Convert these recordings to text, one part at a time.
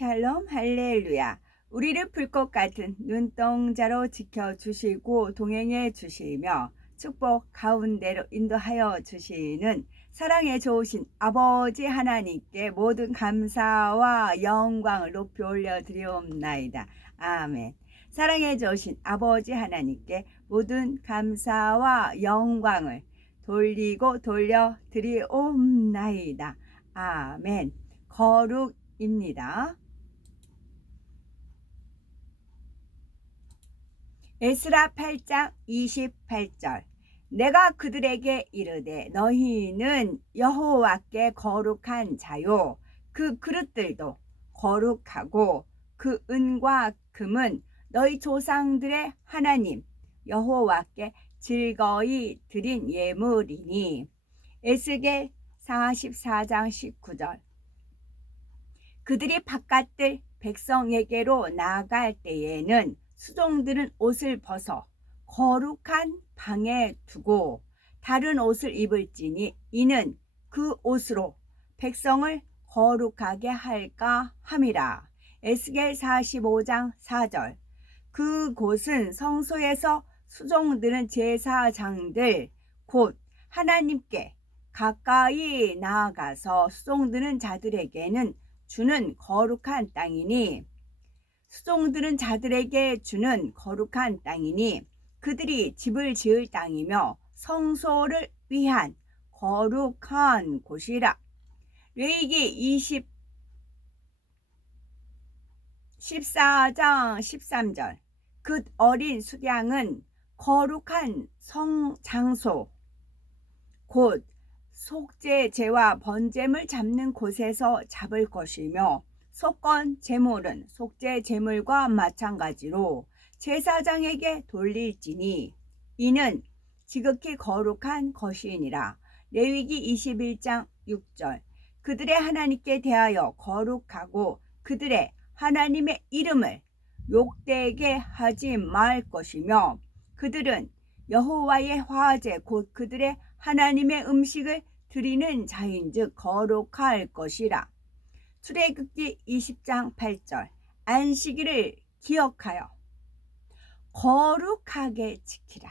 샬롬 할렐루야. 우리를 불꽃 같은 눈동자로 지켜주시고 동행해 주시며 축복 가운데로 인도하여 주시는 사랑에 좋으신 아버지 하나님께 모든 감사와 영광을 높이 올려드리옵나이다. 아멘. 사랑에 좋으신 아버지 하나님께 모든 감사와 영광을 돌려드리옵나이다. 아멘. 거룩입니다. 에스라 8장 28절. 내가 그들에게 이르되 너희는 여호와께 거룩한 자요 그 그릇들도 거룩하고 그 은과 금은 너희 조상들의 하나님 여호와께 즐거이 드린 예물이니. 에스겔 44장 19절. 그들이 바깥들 백성에게로 나아갈 때에는 수종들은 옷을 벗어 거룩한 방에 두고 다른 옷을 입을지니 이는 그 옷으로 백성을 거룩하게 할까 함이라. 에스겔 45장 4절. 그곳은 성소에서 수종들은 제사장들 곧 하나님께 가까이 나아가서 수종드는 자들에게는 주는 거룩한 땅이니. 수종드는 자들에게 주는 거룩한 땅이니 그들이 집을 지을 땅이며 성소를 위한 거룩한 곳이라. 레위기 14장 13절. 그 어린 수량은 거룩한 성장소 곧 속죄제와 번제물 잡는 곳에서 잡을 것이며 속건 제물은 속죄 제물과 마찬가지로 제사장에게 돌릴지니 이는 지극히 거룩한 것이니라. 레위기 21장 6절. 그들의 하나님께 대하여 거룩하고 그들의 하나님의 이름을 욕되게 하지 말 것이며 그들은 여호와의 화제 곧 그들의 하나님의 음식을 드리는 자인즉 거룩할 것이라. 출애굽기 20장 8절. 안식일을 기억하여 거룩하게 지키라.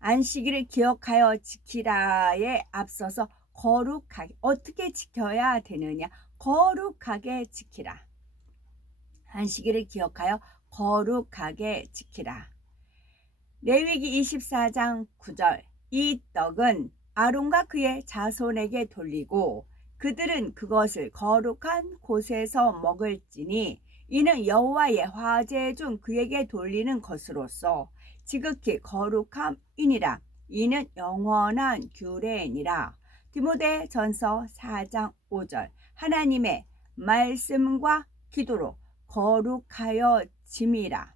안식일을 기억하여 지키라에 앞서서 거룩하게 어떻게 지켜야 되느냐? 거룩하게 지키라. 안식일을 기억하여 거룩하게 지키라. 레위기 24장 9절. 이 떡은 아론과 그의 자손에게 돌리고 그들은 그것을 거룩한 곳에서 먹을지니 이는 여호와의 화제 중 그에게 돌리는 것으로서 지극히 거룩함이니라. 이는 영원한 규례니라. 디모데전서 4장 5절. 하나님의 말씀과 기도로 거룩하여 짐이라.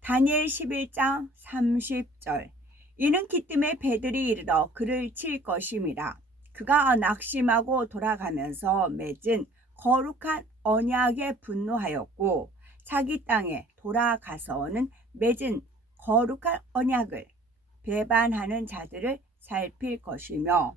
다니엘 11장 30절. 이는 기뜸에 배들이 이르러 그를 칠 것임이라. 그가 낙심하고 돌아가면서 맺은 거룩한 언약에 분노하였고 자기 땅에 돌아가서는 맺은 거룩한 언약을 배반하는 자들을 살필 것이며.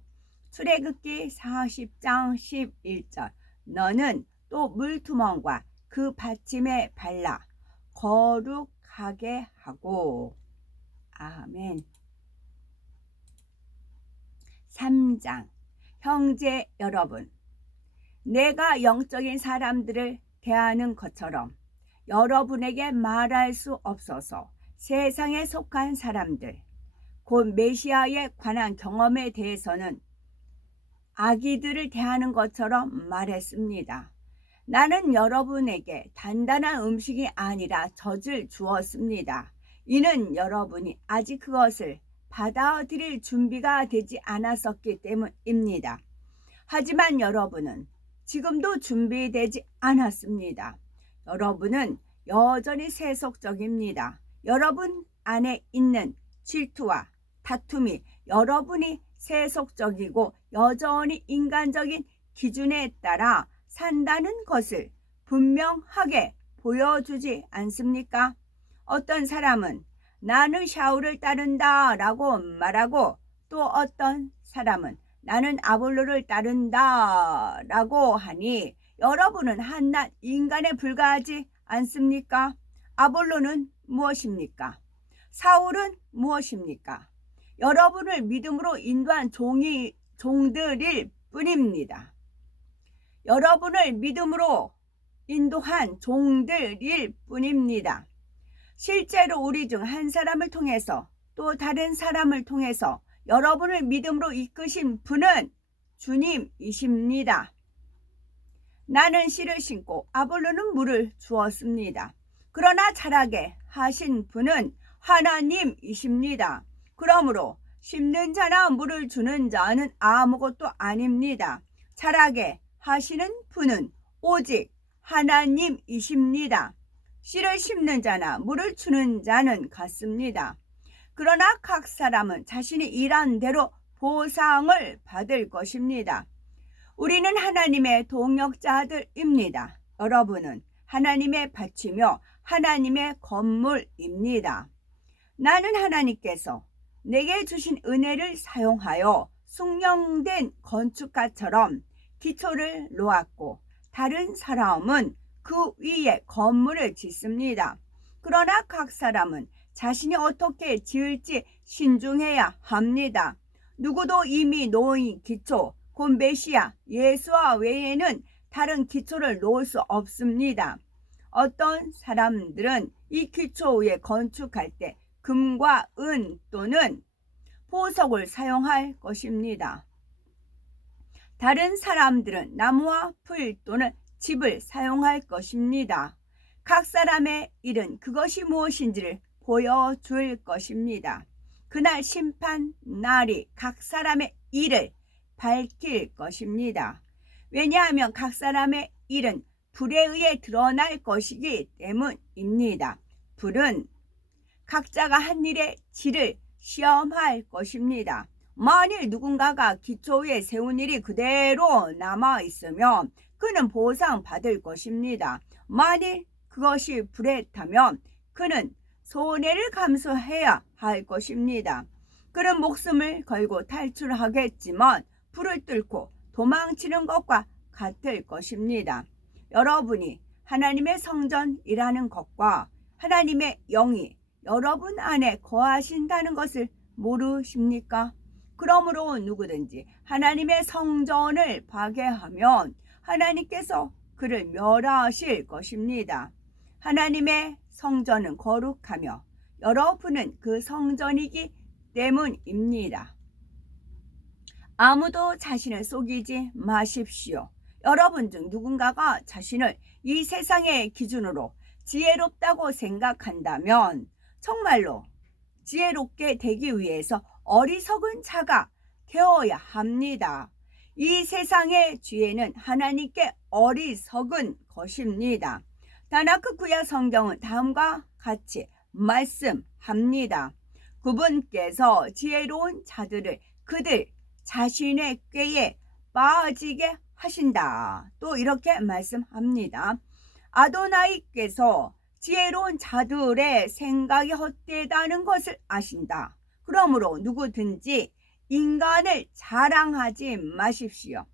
출애굽기 40장 11절. 너는 또 물두멍과 그 받침에 발라 거룩하게 하고. 아멘. 3장. 형제 여러분, 내가 영적인 사람들을 대하는 것처럼 여러분에게 말할 수 없어서 세상에 속한 사람들 곧 메시아에 관한 경험에 대해서는 아기들을 대하는 것처럼 말했습니다. 나는 여러분에게 단단한 음식이 아니라 젖을 주었습니다. 이는 여러분이 아직 그것을 받아들일 준비가 되지 않았었기 때문입니다. 하지만 여러분은 지금도 준비되지 않았습니다. 여러분은 여전히 세속적입니다. 여러분 안에 있는 질투와 다툼이 여러분이 세속적이고 여전히 인간적인 기준에 따라 산다는 것을 분명하게 보여주지 않습니까? 어떤 사람은 나는 샤울을 따른다 라고 말하고 또 어떤 사람은 나는 아볼로를 따른다 라고 하니 여러분은 한낱 인간에 불과하지 않습니까? 아볼로는 무엇입니까? 사울은 무엇입니까? 여러분을 믿음으로 인도한 종들일 뿐입니다. 여러분을 믿음으로 인도한 종들일 뿐입니다. 실제로 우리 중 한 사람을 통해서 또 다른 사람을 통해서 여러분을 믿음으로 이끄신 분은 주님이십니다. 나는 씨를 심고 아볼로는 물을 주었습니다. 그러나 자라게 하신 분은 하나님이십니다. 그러므로 심는 자나 물을 주는 자는 아무것도 아닙니다. 자라게 하시는 분은 오직 하나님이십니다. 씨를 심는 자나 물을 주는 자는 같습니다. 그러나 각 사람은 자신이 일한 대로 보상을 받을 것입니다. 우리는 하나님의 동역자들입니다. 여러분은 하나님의 밭이며 하나님의 건물입니다. 나는 하나님께서 내게 주신 은혜를 사용하여 숙련된 건축가처럼 기초를 놓았고 다른 사람은 그 위에 건물을 짓습니다. 그러나 각 사람은 자신이 어떻게 지을지 신중해야 합니다. 누구도 이미 놓인 기초, 곧 메시아 예수와 외에는 다른 기초를 놓을 수 없습니다. 어떤 사람들은 이 기초 위에 건축할 때 금과 은 또는 보석을 사용할 것입니다. 다른 사람들은 나무와 풀 또는 집을 사용할 것입니다. 각 사람의 일은 그것이 무엇인지를 보여줄 것입니다. 그날 심판 날이 각 사람의 일을 밝힐 것입니다. 왜냐하면 각 사람의 일은 불에 의해 드러날 것이기 때문입니다. 불은 각자가 한 일의 질을 시험할 것입니다. 만일 누군가가 기초 위에 세운 일이 그대로 남아있으면 그는 보상받을 것입니다. 만일 그것이 불에 타면 그는 손해를 감수해야 할 것입니다. 그는 목숨을 걸고 탈출하겠지만 불을 뚫고 도망치는 것과 같을 것입니다. 여러분이 하나님의 성전이라는 것과 하나님의 영이 여러분 안에 거하신다는 것을 모르십니까? 그러므로 누구든지 하나님의 성전을 파괴하면 하나님께서 그를 멸하실 것입니다. 하나님의 성전은 거룩하며 여러분은 그 성전이기 때문입니다. 아무도 자신을 속이지 마십시오. 여러분 중 누군가가 자신을 이 세상의 기준으로 지혜롭다고 생각한다면 정말로 지혜롭게 되기 위해서 어리석은 자가 되어야 합니다. 이 세상의 지혜는 하나님께 어리석은 것입니다. 다나크 구약 성경은 다음과 같이 말씀합니다. 그분께서 지혜로운 자들을 그들 자신의 꾀에 빠지게 하신다. 또 이렇게 말씀합니다. 아도나이께서 지혜로운 자들의 생각이 헛되다는 것을 아신다. 그러므로 누구든지 인간을 자랑하지 마십시오.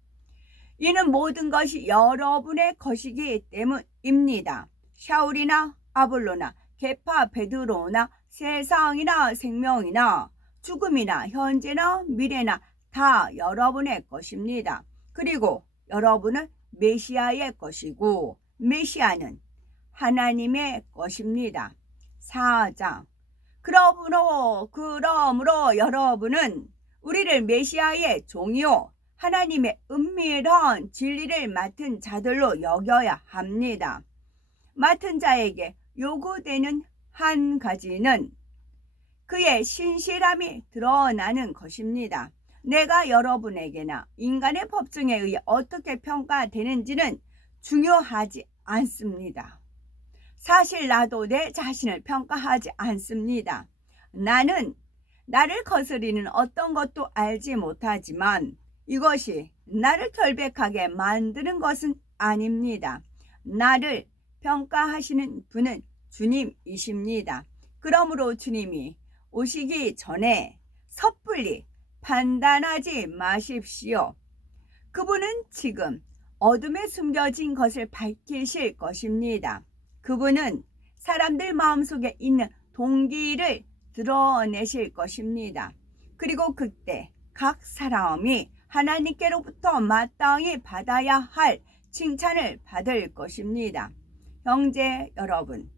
이는 모든 것이 여러분의 것이기 때문입니다. 샤울이나 아볼로나 게파 베드로나 세상이나 생명이나 죽음이나 현재나 미래나 다 여러분의 것입니다. 그리고 여러분은 메시아의 것이고 메시아는 하나님의 것입니다. 4장 그러므로 여러분은 우리를 메시아의 종이요 하나님의 은밀한 진리를 맡은 자들로 여겨야 합니다. 맡은 자에게 요구되는 한 가지는 그의 신실함이 드러나는 것입니다. 내가 여러분에게나 인간의 법정에 의해 어떻게 평가되는지는 중요하지 않습니다. 사실 나도 내 자신을 평가하지 않습니다. 나는 나를 거스리는 어떤 것도 알지 못하지만 이것이 나를 결백하게 만드는 것은 아닙니다. 나를 평가하시는 분은 주님이십니다. 그러므로 주님이 오시기 전에 섣불리 판단하지 마십시오. 그분은 지금 어둠에 숨겨진 것을 밝히실 것입니다. 그분은 사람들 마음속에 있는 동기를 드러내실 것입니다. 그리고 그때 각 사람이 하나님께로부터 마땅히 받아야 할 칭찬을 받을 것입니다. 형제 여러분,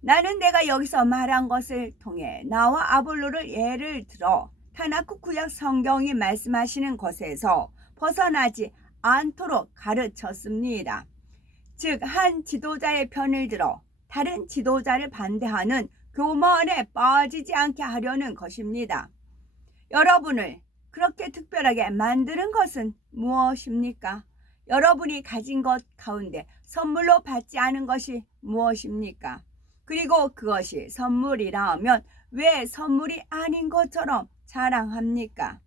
나는 내가 여기서 말한 것을 통해 나와 아볼로를 예를 들어 타나크 구약 성경이 말씀하시는 것에서 벗어나지 않도록 가르쳤습니다. 즉, 한 지도자의 편을 들어 다른 지도자를 반대하는 교만에 빠지지 않게 하려는 것입니다. 여러분을 그렇게 특별하게 만드는 것은 무엇입니까? 여러분이 가진 것 가운데 선물로 받지 않은 것이 무엇입니까? 그리고 그것이 선물이라면 왜 선물이 아닌 것처럼 자랑합니까?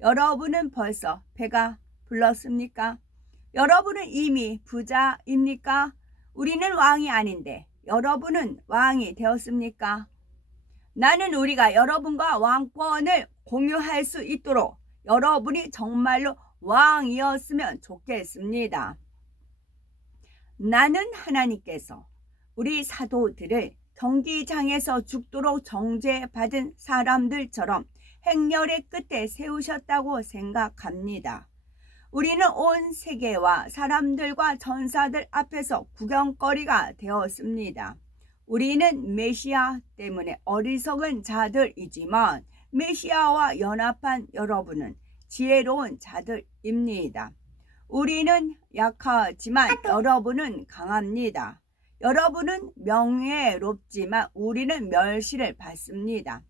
여러분은 벌써 배가 불렀습니까? 여러분은 이미 부자입니까? 우리는 왕이 아닌데 여러분은 왕이 되었습니까? 나는 우리가 여러분과 왕권을 공유할 수 있도록 여러분이 정말로 왕이었으면 좋겠습니다. 나는 하나님께서 우리 사도들을 경기장에서 죽도록 정죄받은 사람들처럼 행렬의 끝에 세우셨다고 생각합니다. 우리는 온 세계와 사람들과 전사들 앞에서 구경거리가 되었습니다. 우리는 메시아 때문에 어리석은 자들이지만 메시아와 연합한 여러분은 지혜로운 자들입니다. 우리는 약하지만 여러분은 강합니다. 여러분은 명예롭지만 우리는 멸시를 받습니다.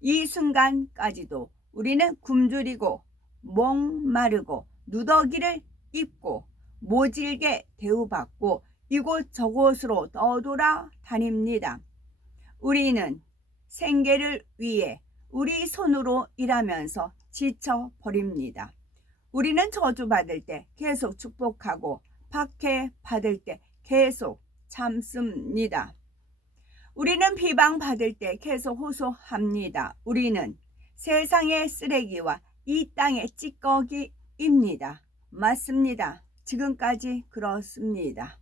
이 순간까지도 우리는 굶주리고 목마르고 누더기를 입고 모질게 대우받고 이곳저곳으로 떠돌아 다닙니다. 우리는 생계를 위해 우리 손으로 일하면서 지쳐버립니다. 우리는 저주받을 때 계속 축복하고 박해받을 때 계속 참습니다. 우리는 비방받을 때 계속 호소합니다. 우리는 세상의 쓰레기와 이 땅의 찌꺼기입니다. 맞습니다. 지금까지 그렇습니다.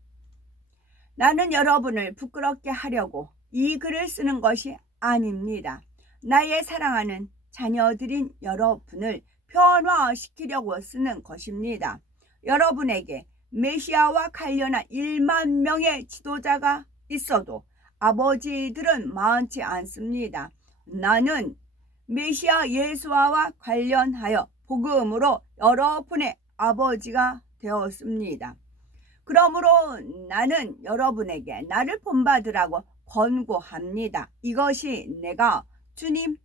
나는 여러분을 부끄럽게 하려고 이 글을 쓰는 것이 아닙니다. 나의 사랑하는 자녀들인 여러분을 변화시키려고 쓰는 것입니다. 여러분에게 메시아와 관련한 1만 명의 지도자가 있어도 아버지들은 많지 않습니다. 나는 메시아 예수와 관련하여 복음으로 여러분의 아버지가 되었습니다. 그러므로 나는 여러분에게 나를 본받으라고 권고합니다. 이것이 내가 주님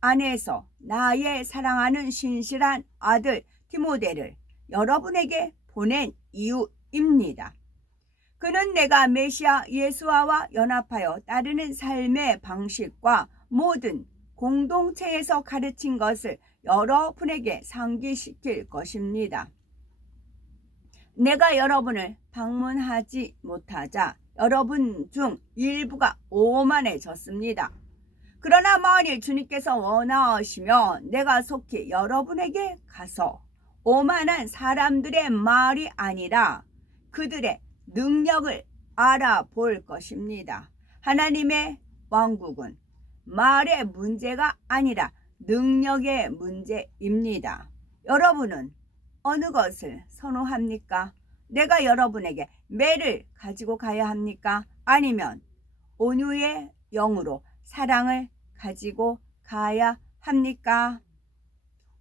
안에서 나의 사랑하는 신실한 아들 디모데를 여러분에게 보낸 이유입니다. 그는 내가 메시아 예수와 연합하여 따르는 삶의 방식과 모든 공동체에서 가르친 것을 여러분에게 상기시킬 것입니다. 내가 여러분을 방문하지 못하자 여러분 중 일부가 오만해졌습니다. 그러나 만일 주님께서 원하시면 내가 속히 여러분에게 가서 오만한 사람들의 말이 아니라 그들의 능력을 알아볼 것입니다. 하나님의 왕국은 말의 문제가 아니라 능력의 문제입니다. 여러분은 어느 것을 선호합니까? 내가 여러분에게 매를 가지고 가야 합니까? 아니면 온유의 영으로 사랑을 가지고 가야 합니까?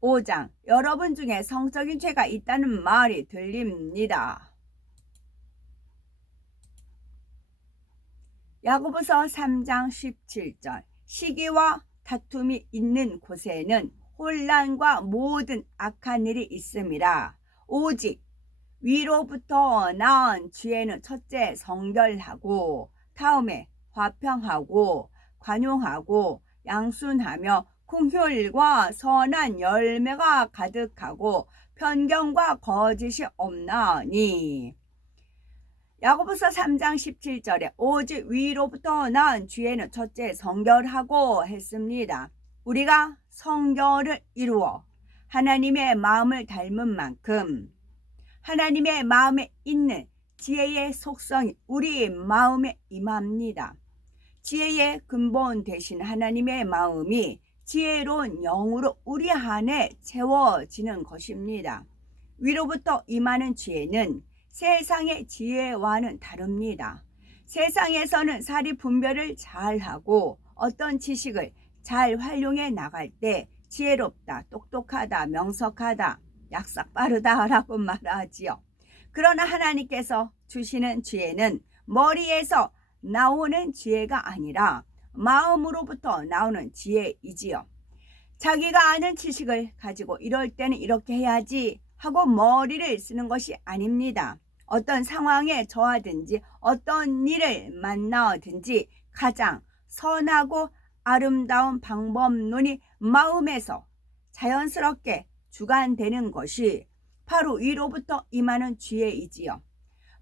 5장, 여러분 중에 성적인 죄가 있다는 말이 들립니다. 야고보서 3장 17절, 시기와 다툼이 있는 곳에는 혼란과 모든 악한 일이 있음이라. 오직 위로부터 나은 지혜는 첫째 성결하고 다음에 화평하고 관용하고 양순하며 긍휼과 선한 열매가 가득하고 편견과 거짓이 없나니. 야고보서 3장 17절에 오직 위로부터 나은 지혜는 첫째 성결하고 했습니다. 우리가 성결을 이루어 하나님의 마음을 닮은 만큼 하나님의 마음에 있는 지혜의 속성이 우리 마음에 임합니다. 지혜의 근본 대신 하나님의 마음이 지혜로운 영으로 우리 안에 채워지는 것입니다. 위로부터 임하는 지혜는 세상의 지혜와는 다릅니다. 세상에서는 사리 분별을 잘하고 어떤 지식을 잘 활용해 나갈 때 지혜롭다, 똑똑하다, 명석하다, 약삭 빠르다라고 말하지요. 그러나 하나님께서 주시는 지혜는 머리에서 나오는 지혜가 아니라 마음으로부터 나오는 지혜이지요. 자기가 아는 지식을 가지고 이럴 때는 이렇게 해야지 하고 머리를 쓰는 것이 아닙니다. 어떤 상황에 처하든지 어떤 일을 만나든지 가장 선하고 아름다운 방법론이 마음에서 자연스럽게 주관되는 것이 바로 위로부터 임하는 지혜이지요.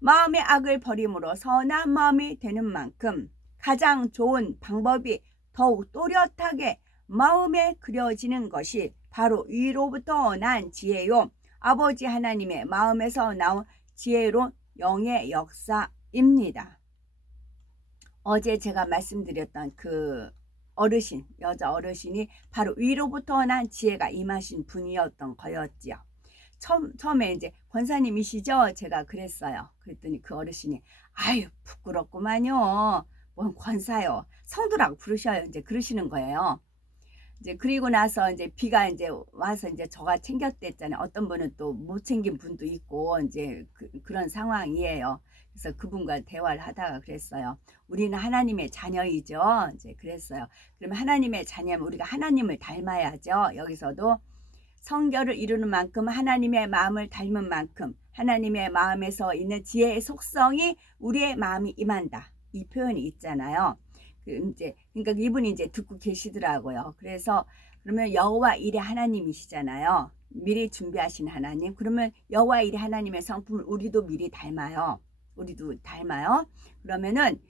마음의 악을 버림으로 선한 마음이 되는 만큼 가장 좋은 방법이 더욱 또렷하게 마음에 그려지는 것이 바로 위로부터 난 지혜요, 아버지 하나님의 마음에서 나온 지혜로운 영의 역사입니다. 어제 제가 말씀드렸던 그 어르신, 여자 어르신이 바로 위로부터 난 지혜가 임하신 분이었던 거였지요. 처음에 이제 권사님이시죠? 제가 그랬어요. 그랬더니 그 어르신이 아유 부끄럽구만요. 뭔 권사요. 성도라고 부르셔요. 이제 그러시는 거예요. 이제 그리고 나서 이제 비가 이제 와서 이제 저가 챙겼댔잖아요. 어떤 분은 또 못 챙긴 분도 있고 이제 그런 상황이에요. 그래서 그분과 대화를 하다가 그랬어요. 우리는 하나님의 자녀이죠. 이제 그랬어요. 그러면 하나님의 자녀면 우리가 하나님을 닮아야죠. 여기서도 성결을 이루는 만큼 하나님의 마음을 닮은 만큼 하나님의 마음에서 있는 지혜의 속성이 우리의 마음이 임한다. 이 표현이 있잖아요. 그러니까 이분이 이제 듣고 계시더라고요. 그래서 그러면 여호와 일의 하나님이시잖아요. 미리 준비하신 하나님. 그러면 여호와 일의 하나님의 성품을 우리도 미리 닮아요. 우리도 닮아요. 그러면은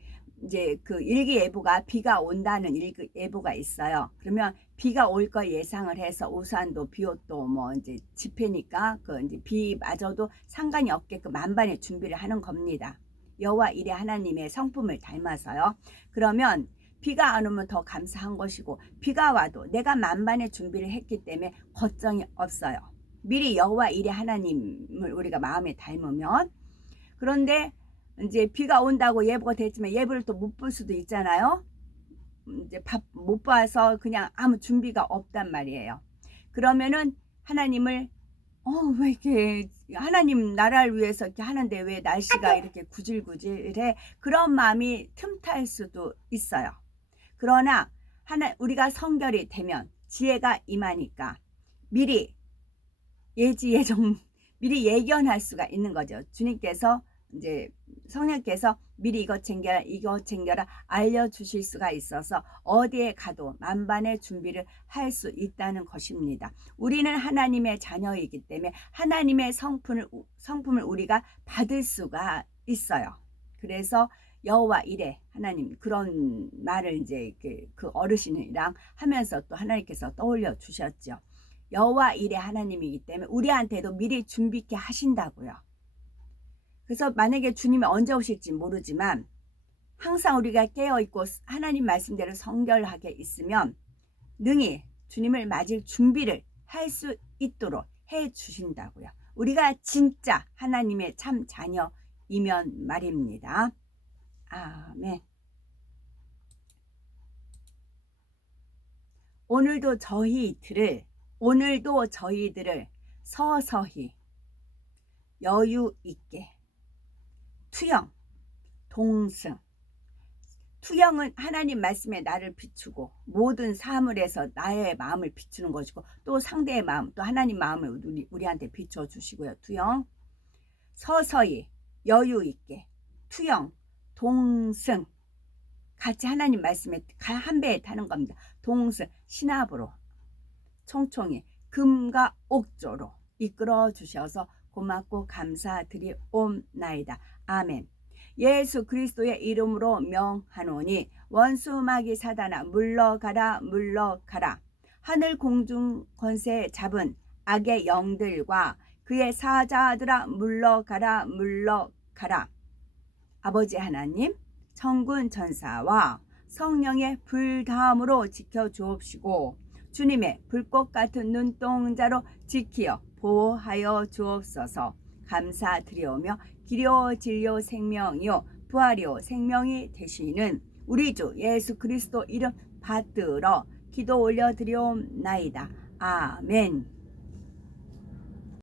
이제 그 일기예보가 비가 온다는 일기예보가 있어요. 그러면 비가 올 거 예상을 해서 우산도 비옷도 뭐 이제 집회니까 그 이제 비 맞아도 상관이 없게끔 만반의 준비를 하는 겁니다. 여호와 일의 하나님의 성품을 닮아서요. 그러면 비가 안 오면 더 감사한 것이고 비가 와도 내가 만반의 준비를 했기 때문에 걱정이 없어요. 미리 여호와 일의 하나님을 우리가 마음에 닮으면. 그런데 이제 비가 온다고 예보가 됐지만 예보를 또 못 볼 수도 있잖아요. 이제 밥 못 봐서 그냥 아무 준비가 없단 말이에요. 그러면은 하나님을 왜 이렇게 하나님 나라를 위해서 이렇게 하는데 왜 날씨가 이렇게 구질구질해? 그런 마음이 틈탈 수도 있어요. 그러나 우리가 성결이 되면 지혜가 임하니까 미리 미리 예견할 수가 있는 거죠. 주님께서 이제 성령께서 미리 이것 챙겨라 알려주실 수가 있어서 어디에 가도 만반의 준비를 할 수 있다는 것입니다. 우리는 하나님의 자녀이기 때문에 하나님의 성품을 우리가 받을 수가 있어요. 그래서 여호와 이레 하나님 그런 말을 이제 그 어르신이랑 하면서 또 하나님께서 떠올려 주셨죠. 여호와 이레 하나님이기 때문에 우리한테도 미리 준비케 하신다고요. 그래서 만약에 주님이 언제 오실지 모르지만 항상 우리가 깨어있고 하나님 말씀대로 성결하게 있으면 능히 주님을 맞을 준비를 할 수 있도록 해 주신다고요. 우리가 진짜 하나님의 참 자녀이면 말입니다. 아멘. 오늘도 저희들을 서서히 여유 있게 투영, 동승. 투영은 하나님 말씀에 나를 비추고 모든 사물에서 나의 마음을 비추는 것이고 또 상대의 마음, 또 하나님 마음을 우리한테 비춰주시고요. 투영, 서서히 여유 있게 투영, 동승. 같이 하나님 말씀에 한 배에 타는 겁니다. 동승, 신압으로 총총히 금과 옥조로 이끌어 주셔서 고맙고 감사드리옵나이다. 아멘. 예수 그리스도의 이름으로 명하노니 원수 마귀 사단아 물러가라 물러가라. 하늘 공중 권세 잡은 악의 영들과 그의 사자들아 물러가라 물러가라. 아버지 하나님, 천군 천사와 성령의 불다음으로 지켜주옵시고 주님의 불꽃 같은 눈동자로 지키어 보호하여 주옵소서. 감사드리오며 기료 진료 생명이요 부활이요 생명이 되시는 우리 주 예수 그리스도 이름 받들어 기도 올려드리옵나이다. 아멘.